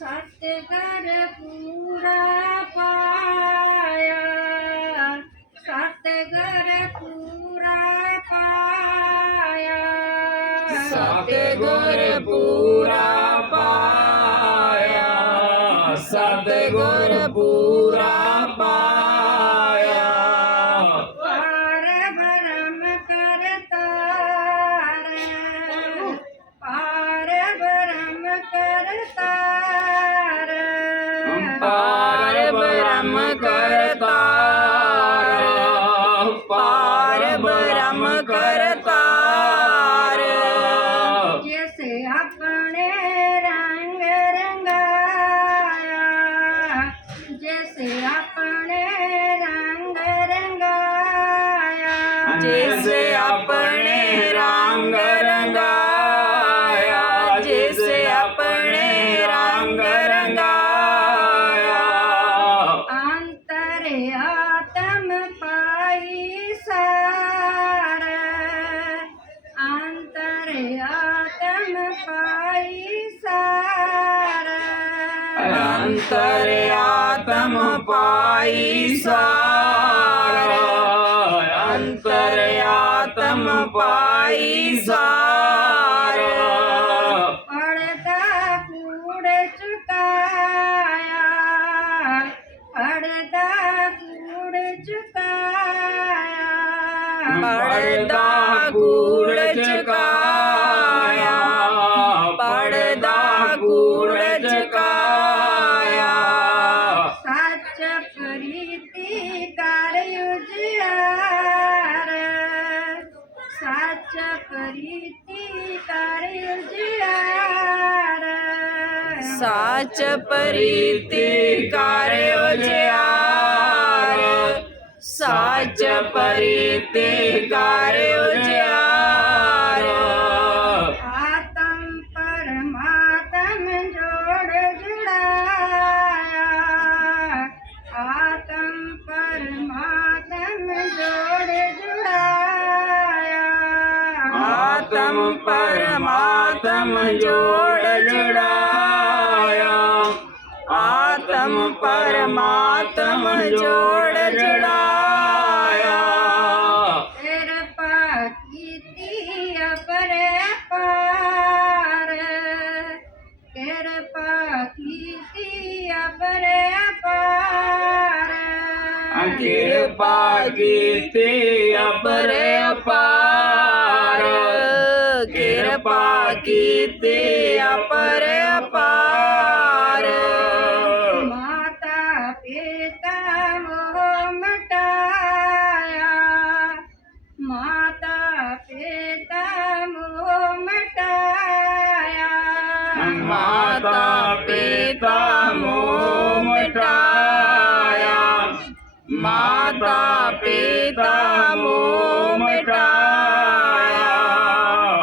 सत कर पूरा पाया सत कर पूरा पाया सत गुर पूरा जैसे अपने रंग रंगाया जैसे अपने रंग रंगाया। अंतर आत्म पाई सार अंतर आत्म पाई सार अंतर आत्म पाई सार ਪਾਈ ਸਾਰ। ਪੜਦਾ ਕੂੜ ਚੁਕਾਇਆ। ਪੜਦਾ ਕੂੜ ਚੁਕਾਇਆ। ਪੜਦਾ ਕੂੜ साच परीति कार्यो साच परीति कार्यो आत्म परमात्म जोड़ जुड़ाया। आत्म परमात्म जोड़ जुड़ाया। आत्म परमात्म जोड़ जुड़ा परमात्म जोड़ जुड़ाया। पाया पर। पार तेर पर पार। कृपा गीते अपर पार। कृपा गीते अपर माता पिता मोमटाया माता पिता मोमटाया मिटाया।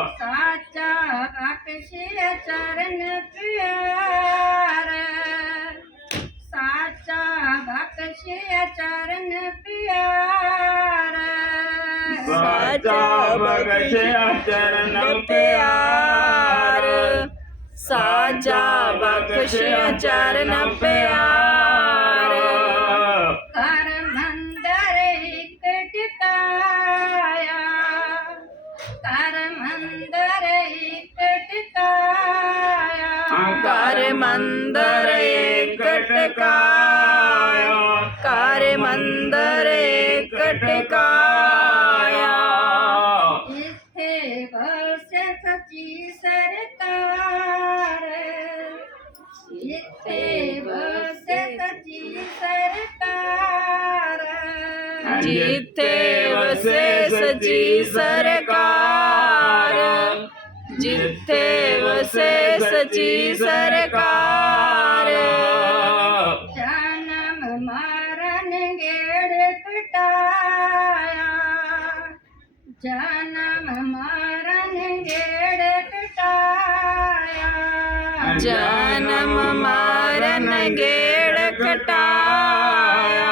साचा अक्षय चरण प्यार। साचा अक्षय चरण प्यार। साचा अक्षय चरण प्यार। साचा बख्श चरण प्यार। कर अंदर एक टिकाया कर्म अंदर एक टिकाया कर्म अंदर एक टिकाया एक टिकाया जीते वसत सरकार। वसे सची सरकार। जीते वसे सची सरकार। जन्म मारन गेड़ कटाया जन्म मरण गेड़ कटाया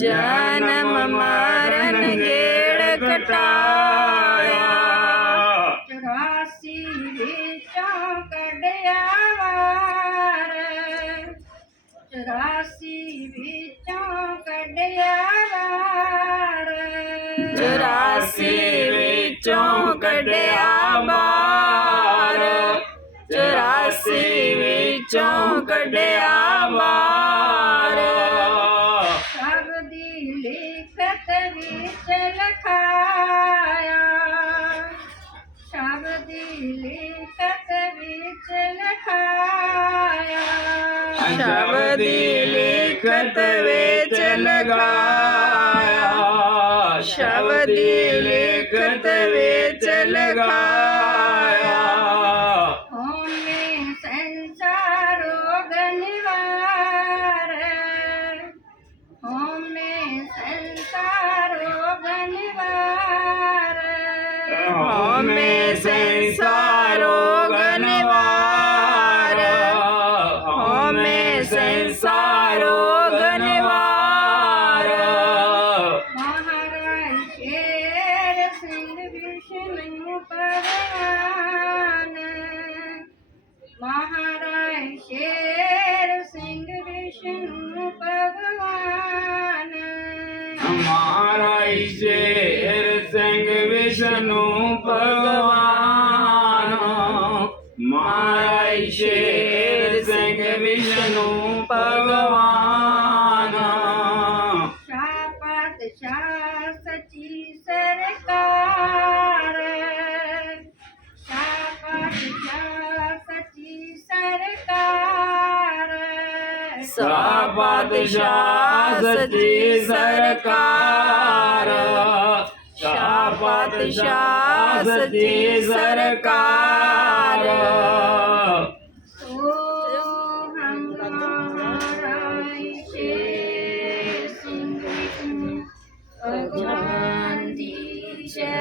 जन्म मरण गेड़ कटाया चौरासी चौक चौरासी चौक डयावार चौरासी ਵਿੱਚੋਂ ਕੱਢਿਆ ਬਾਰ ਸਭ ਦੀ ਲਿਖਤ ਵਿੱਚ ਲਖਾਇਆ। ਸਭ ਦੀ ਲਿਖਤ ਵਿੱਚ ਲਖਾਇਆ। ਸ਼ਬਦ ਦੀ ਲਿਖਤ ਵਿੱਚ ਲਗਾਇਆ ਸ਼ਬਦ ਦੀ ਲਿਖਤ ਵਿੱਚ ਲਗਾਇਆ અમે સંસારો ગનવાર અમે સંસારો ગનવાર મહારાજ શેર સિંહ વિષ્ણુ ભગવાન મહારાજ शेर सिंह विष्णु भगवान। शाह पातशाह सची सरकार। शाह पातशाह सची सरकार। शाह पातशाह सची सरकार। शाह पातशाह सची सरकार।